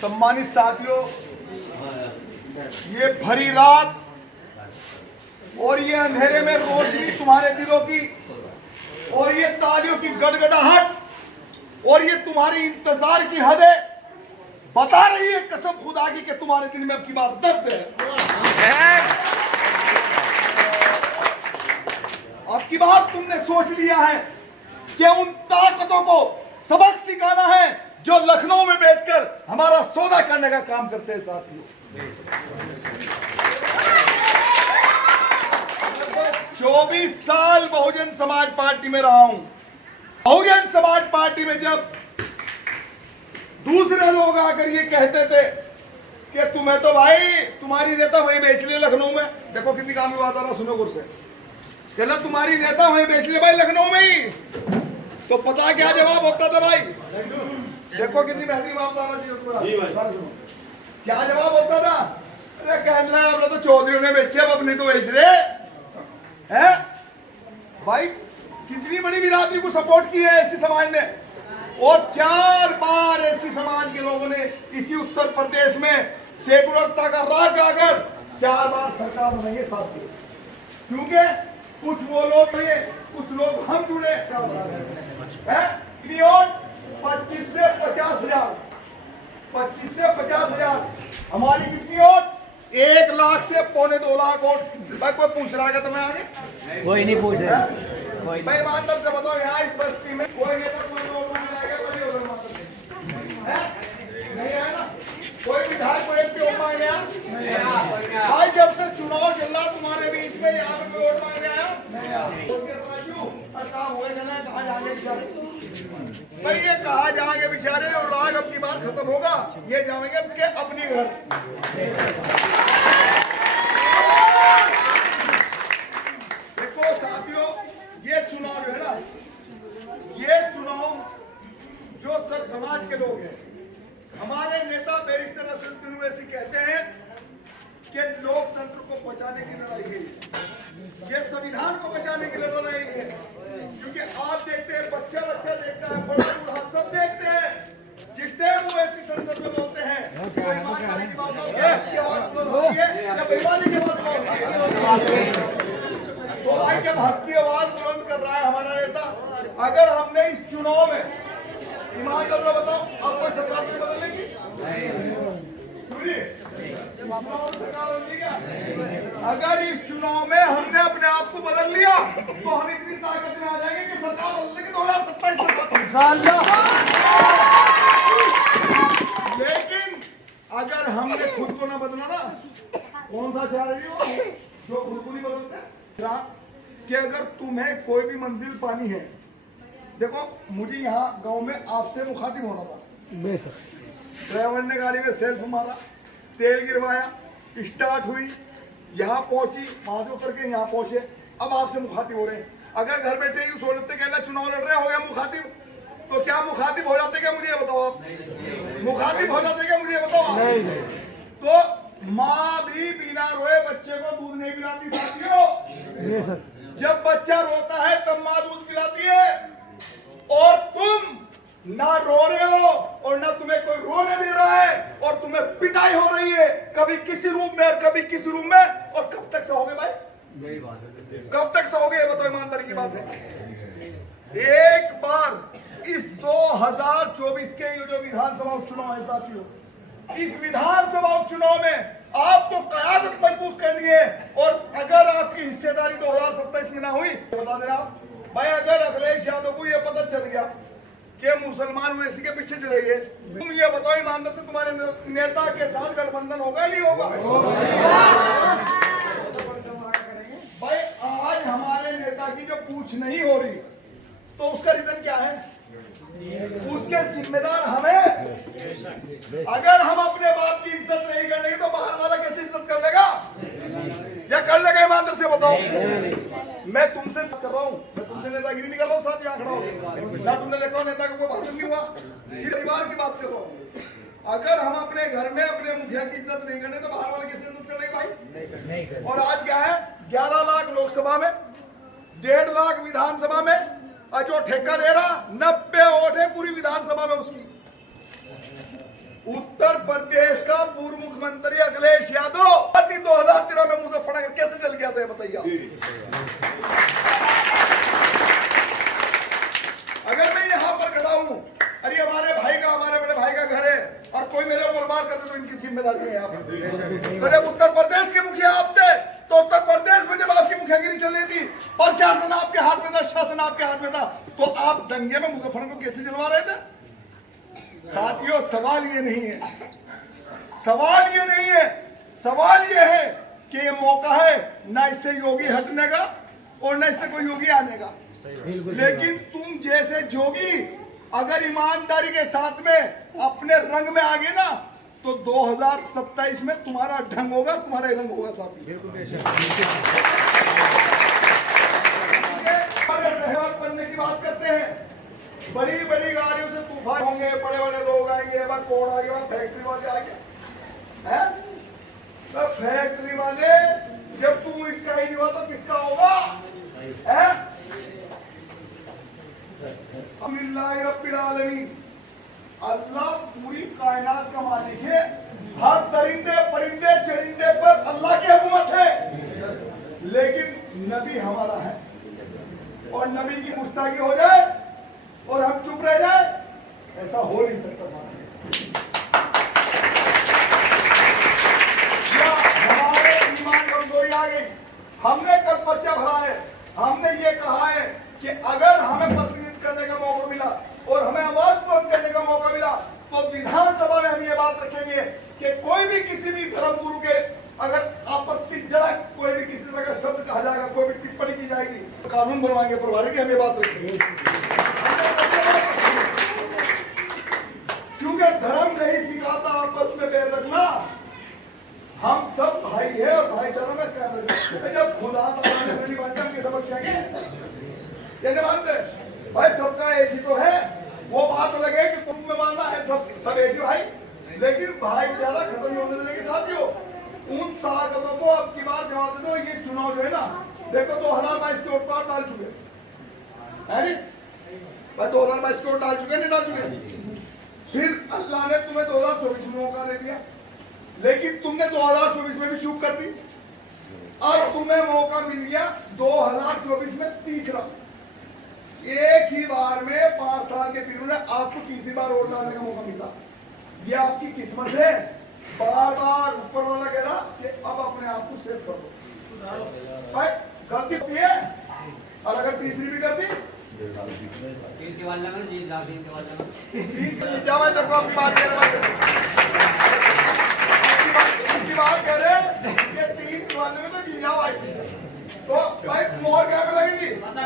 सम्मानित साथियों, ये भरी रात और ये अंधेरे में रोशनी तुम्हारे दिलों की और ये तालियों की गड़गड़ाहट और ये तुम्हारी इंतजार की हदें बता रही है कसम खुदा की कि तुम्हारे दिल में अब की बार दर्द है। अब की बार तुमने सोच लिया है कि उन ताकतों को सबक सिखाना है जो लखनऊ में बैठकर हमारा सौदा करने का काम करते हैं। साथियों, 24 साल बहुजन समाज पार्टी में रहा हूं। बहुजन समाज पार्टी में जब दूसरे लोग आकर ये कहते थे कि तुम्हें तो भाई तुम्हारी नेता वही बेच लिया लखनऊ में, देखो कितनी काम बात आ रहा, सुनो गुर से, कहना तुम्हारी नेता वही बेच लिया भाई लखनऊ में ही, तो पता क्या जवाब होता था भाई? देखो कितनी बेहतरीन बात आ रहा, क्या जवाब होता था? अरे कहना है तो चौधरी ने बेचे, अब अपनी तो बेच रहे हैं भाई। कितनी बड़ी बिरादरी को सपोर्ट की है एससी समाज ने, और 4 बार एससी समाज के लोगों ने इसी उत्तर प्रदेश में सेकुलरता का राग गाकर 4 बार सरकार बनाई है। साथियों, क्योंकि कुछ वो लोग हुए, कुछ लोग हम जुड़े हैं। 25 से 50 हजार, 25 से 50 हजार, हमारी कितनी वोट? 1 लाख से 1.25 लाख वोट। भाई कोई पूछ रहा है तो मैं आगे कोई नहीं पूछ रहा भाई। ईमानदार से बताओ, यहाँ इस बस्ती में कोई नेता कोई वोट मांगने आएगा? नहीं आया ना? कोई विधायक कोई एमपी वोट मांगने आया? भाई जब से चुनाव चल रहा तुम्हारे बीच में यहाँ पे वोट मांगने आया? काम हुए कहाँ जाएंगे बेचारे? भाई ये कहाँ जाएंगे बेचारे? और राग अब की बार खत्म होगा, ये जाएंगे अपने घर। देखो साथियों, ये चुनाव जो है ना, ये चुनाव जो सर समाज के लोग हैं, हमारे नेता बैरिस्टर असदुद्दीन ओवैसी कहते हैं कि लोकतंत्र को बचाने की लड़ाई है, ये संविधान को बचाने की लड़ाई है। क्योंकि आप देखते हैं, बच्चा देखता है, बड़ा बूढ़ा सब देखते हैं, जिस टाइम वो ऐसी संसद में बोलते हैं तो ईमानदारी की बात होती है या बेईमानी की बात होती है? तो भाई जब हक की आवाज बुलंद कर रहा है हमारा नेता, अगर हमने इस चुनाव में ईमानदार में बताओ, अब कोई सरकार नहीं बदलेगी? अगर इस चुनाव में हमने अपने आप को बदल लिया तो हम इतनी ताकत में आ जाएंगे कि सरकार बदलेगी 2027 लेकिन अगर हमने खुद को ना बदला ना, कौन सा चाह रही हो जो खुद को नहीं बदलते? कि अगर तुम्हें कोई भी मंजिल पानी है, देखो मुझे यहाँ गांव में आपसे मुखातिब होना था, ड्राइवर ने गाड़ी में सेल्फ मारा, तेल गिरवाया, स्टार्ट हुई, यहाँ पहुंची, वहां से उतर के यहाँ पहुंचे, अब आपसे मुखातिब हो रहे हैं। अगर घर बैठे ही सोचते कहना चुनाव लड़ रहे हो गया मुखातिब, तो क्या मुखातिब हो जाते क्या? मुझे बताओ आप, मुखातिब हो जाते क्या? मुझे बताओ आप। तो माँ भी बिना रोए बच्चे को दूध नहीं पिलाती। साथियों, जब बच्चा रोता है तब माँ दूध पिलाती है, और तुम ना रो रहे हो और ना तुम्हें कोई रोने दे रहा है, और तुम्हें पिटाई हो रही है, कभी किसी रूम में और कभी किसी रूम में। और कब तक सहोगे भाई? कब तक सहोगे? बताओ, ईमानदारी की बात है। एक बार इस 2024 के जो विधानसभा उपचुनाव है साथियों, इस विधानसभा उपचुनाव में आपको क़यादत मजबूत करनी है, और अगर आपकी हिस्सेदारी 2027 में ना हुई, बता देना भाई, अगर अखिलेश यादव को यह पता चल गया कि मुसलमान ओवैसी के पीछे चले गए, तुम ये बताओ ईमानदार से, तुम्हारे नेता के साथ गठबंधन होगा नहीं होगा? भाई आज हमारे नेता की जो पूछ नहीं हो रही, तो उसका रीजन क्या है? उसके जिम्मेदार हमें। अगर हम अपने बाप की इज्जत नहीं करेंगे तो बाहर वाला कैसे इज्जत कर लेगा? या कर लेगा? ईमानदार से बताओ। मैं तुमसे कर रहा हूँ, मैं तुमसे नेतागिरी नहीं कर रहा हूँ, साथ यहाँ खड़ा हूँ ना, तुमने देखा नेता को कोई भाषण नहीं हुआ, सिर्फ परिवार की बात कर रहा हूँ। अगर हम अपने घर में अपने मुखिया की इज्जत नहीं करें तो बाहर वाले कैसे इज्जत करेंगे भाई? और आज क्या है, 11 लाख लोकसभा में, 1.5 लाख विधानसभा में, और जो ठेका दे रहा 90 वोट है पूरी विधानसभा में उसकी। उत्तर प्रदेश का पूर्व मुख्यमंत्री अखिलेश यादव 2013 में मुजफ्फरनगर कैसे चल गया था बताइए आप। अगर मैं यहाँ पर खड़ा हूँ, अरे हमारे बड़े भाई का घर है और कोई मेरे ऊपर मार कर दे तो इनकी जिम्मेदारी है यहाँ पर। तो जब उत्तर प्रदेश के मुखिया आप थे तो उत्तर प्रदेश में जब आपकी मुखियागिरी चल रही थी, प्रशासन आपके हाथ में था, शासन आपके हाथ में था, तो आप दंगे में मुजफ्फरनगर को कैसे जलवा रहे थे? साथियों, सवाल ये नहीं है, सवाल ये है कि ये मौका है ना इससे योगी हटने का और ना इससे कोई योगी आने का। लेकिन तुम जैसे जोगी अगर ईमानदारी के साथ में अपने रंग में आ गए ना तो 2027 में तुम्हारा ढंग होगा, तुम्हारा रंग होगा साथी। बनने की बात करते हैं, बड़ी बड़ी गाड़ियों से तूफान होंगे, बड़े बड़े लोग आएंगे, कौन आ गया? फैक्ट्री वाले आ गए हैं। तो फैक्ट्री वाले जब तुम इसका ही नहीं हुआ तो किसका होगा? अल्लाह पूरी कायनात का मालिक है। हर दरिंदे परिंदे चरिंदे पर अल्लाह की हुकूमत है, लेकिन नबी हमारा है और नबी की गुस्ताखी हो जाए और हम चुप रह जाए, ऐसा हो नहीं सकता साहब। हमारे ईमान कमजोरी आ गई। हमने कल पर्चा भरा है, हमने ये कहा है कि अगर हमें प्रतिनिधित्व करने का मौका मिला और हमें आवाज बुलंद करने का मौका मिला तो विधानसभा में हम ये बात रखेंगे कि कोई भी किसी भी धर्म गुरु के अगर आपत्तिजनक कोई भी किसी तरह का शब्द कहा जाएगा, कोई भी टिप्पणी की जाएगी, कानून बनवाएंगे प्रभारी की, हम ये बात रखेंगे। क्योंकि धर्म नहीं सिखाता आपस में बैर रखना, हम सब भाई है और भाईचारा में क्या रखना। जब खुदा सबक क्या ये बात है भाई, सबका एक ही तो है। वो बात अलग है कि तुम में मानना है सब एक ही भाई, लेकिन भाईचारा खत्म होने देने के साथियों उन ताकतों को अब की बात जवाब दे दो। ये चुनाव जो है ना, देखो 2022 के वोट तो आप डाल चुके है नी भाई, 2022 के वोट डाल चुके नहीं डाल चुके? फिर अल्लाह ने तुम्हें 2024 में मौका दे दिया, लेकिन तुमने 2024 में भी चूक कर दी। अब तुम्हें मौका मिल गया 2024 में तीसरा, एक ही बार में 5 साल के पीरियड में आपको तीसरी बार वोट डालने का मौका मिला। ये आपकी किस्मत है। बार बार ऊपर वाला कह रहा कि अब अपने आप को सेव कर दो भाई, गलती होती है। और अगर तीसरी भी कर दी बात कह रहे कि 3 वाले में तो जी जाओ भाई, तो भाई मोहर क्या पे लगेगी? मोहर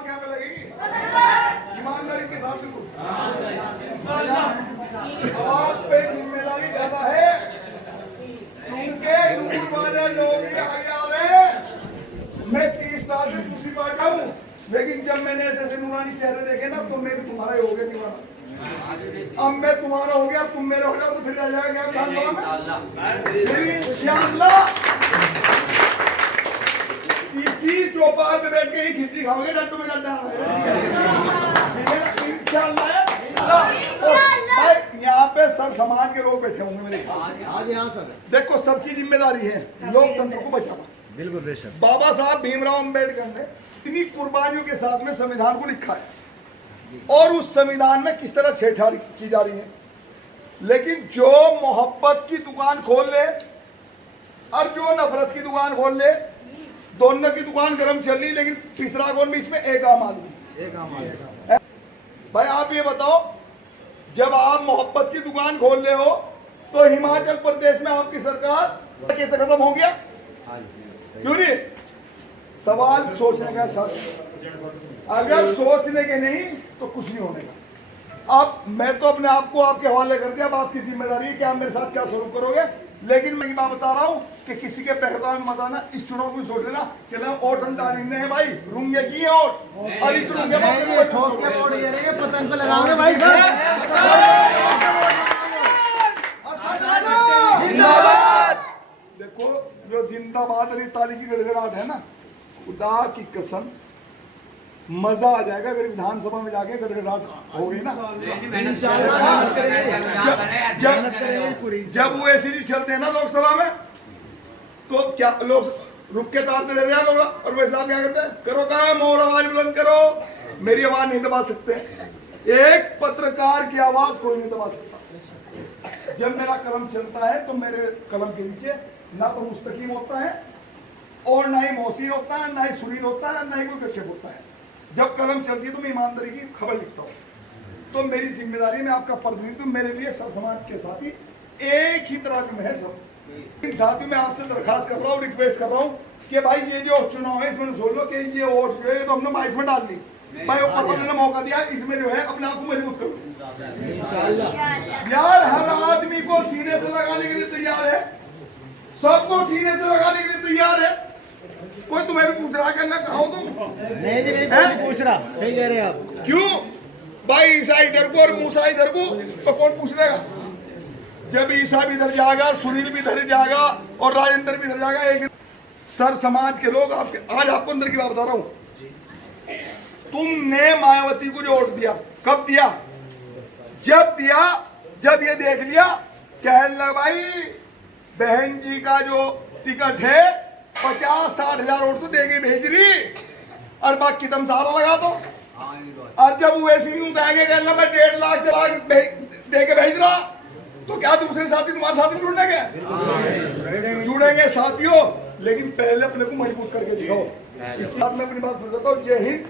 क्या पे लगेगी? ईमानदारी के साथ आप पे जिम्मेदारी ज्यादा है, क्योंकि दूर वाले लोग ही आगे आ रहे हैं। मैं 30 साल से दूसरी बार का हूँ, लेकिन जब मैंने ऐसे नूरानी चेहरे देखे ना तो मैं भी तुम्हारा ही हो गया दीवाना। अब मैं तुम्हारा हो गया, तुम मेरे हो जाओ तो फिर रह जाएगा इंशाअल्लाह। इसी चौपाल पे बैठ के ही खिचड़ी खाओगे, डंडू में डंडा इंशाअल्लाह। यहाँ पे सब समाज के लोग बैठे होंगे मेरे आज यहाँ सर। देखो सबकी जिम्मेदारी है लोकतंत्र को बचाना। बिल्कुल बेशक। बाबा साहब भीमराव अंबेडकर ने इतनी कुर्बानियों के साथ में संविधान को लिखा है और उस संविधान में किस तरह छेड़छाड़ की जा रही है। लेकिन जो मोहब्बत की दुकान खोल ले और जो नफरत की दुकान खोल ले, दोनों की दुकान गर्म चल रही, लेकिन तीसरा कौन बीच में? एक आम आदमी। भाई आप ये बताओ, जब आप मोहब्बत की दुकान खोल रहे हो तो हिमाचल प्रदेश में आपकी सरकार कैसे खत्म हो गया? क्यों नहीं? सवाल सोचने का साथ, अगर सोचने के नहीं तो कुछ नहीं होने का। अब मैं तो अपने आप को आपके हवाले कर दिया, अब आपकी जिम्मेदारी है कि आप मेरे साथ क्या स्वरूप करोगे। लेकिन मैं बात बता रहा हूँ कि किसी के पहलुआ में मत आना। इस चुनाव को सोच लेना कि ना वोट हम डालने हैं भाई, रूंगे की है वोट, और इस रूंगे में ठोक के वोट ले लेंगे, पतंग पे लगाओगे भाई। देखो जो जिंदाबाद अली ताली की गड़गड़ाहट है ना, खुदा की कसम मजा आ जाएगा अगर विधानसभा में जाके गड़गड़ाहट हो गई ना। जब वो ऐसी नहीं चलते हैं ना लोकसभा में, तो क्या लोग रुक के तारते रहते हैं लोग, और वैसे आप क्या करते हैं, करो काम और आवाज बुलंद करो। मेरी आवाज नहीं दबा सकते, एक पत्रकार की आवाज कोई नहीं दबा सकता। जब मेरा कलम चलता है तो मेरे कलम के नीचे ना तो मुस्तकीम होता है, और ना ही मोहसिन होता है, ना ही सुरीन होता है, ना ही कोई कश्यप होता है। जब कलम चलती है तो मैं ईमानदारी की खबर लिखता हूँ। तो मेरी जिम्मेदारी में आपका प्रतिनिधित्व, मेरे लिए सब समाज के साथी एक ही तरह के है सब। इन साथियों में आपसे दरखास्त कर रहा हूँ, रिक्वेस्ट कर रहा हूँ कि भाई ये जो चुनाव है इसमें सोच लो कि ये वोट जो है तो हमने 22 में डाल दी, भाई ऊपर वाले ने मौका दिया, इसमें जो है अपने आप को मजबूत करो। यार हर आदमी को सीने से लगाने के लिए तैयार है, सबको सीने से लगाने के लिए तैयार है। कोई तुम्हें भी पूछ रहा है कि अल्लाह कहा हो तुम? नहीं जी, नहीं पूछ रहा, सही कह रहे हैं आप। क्यों भाई ईसा इधर को और मूसा इधर को, तो कौन पूछ लेगा? जब ईसा भी इधर जाएगा, सुनील भी इधर जाएगा और राजेंद्र भी इधर जाएगा, एक सर समाज के लोग आपके, आज आपको अंदर की बात बता रहा हूं, तुमने मायावती को जो वोट दिया, कब दिया? जब दिया, जब ये देख लिया कहने लगा भाई बहन जी का जो टिकट है 50-60 हजार वोट तो देके भेज रही, और बाकी तुम सारा लगा दो। और जब वो ऐसे यूं कहेंगे कि मैं 1.5 लाख से लाख दे के भेज रहा, तो क्या दूसरे साथी तुम्हारे साथ में जुड़ेंगे? जुड़ेंगे साथियों, लेकिन पहले अपने को मजबूत करके दिखाओ। इस बात में अपनी बात बोल देता हूँ। जय हिंद,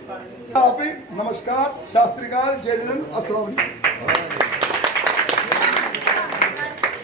नमस्कार, शास्त्रीकाल, जय हिंद, अस्सलाम वालेकुम।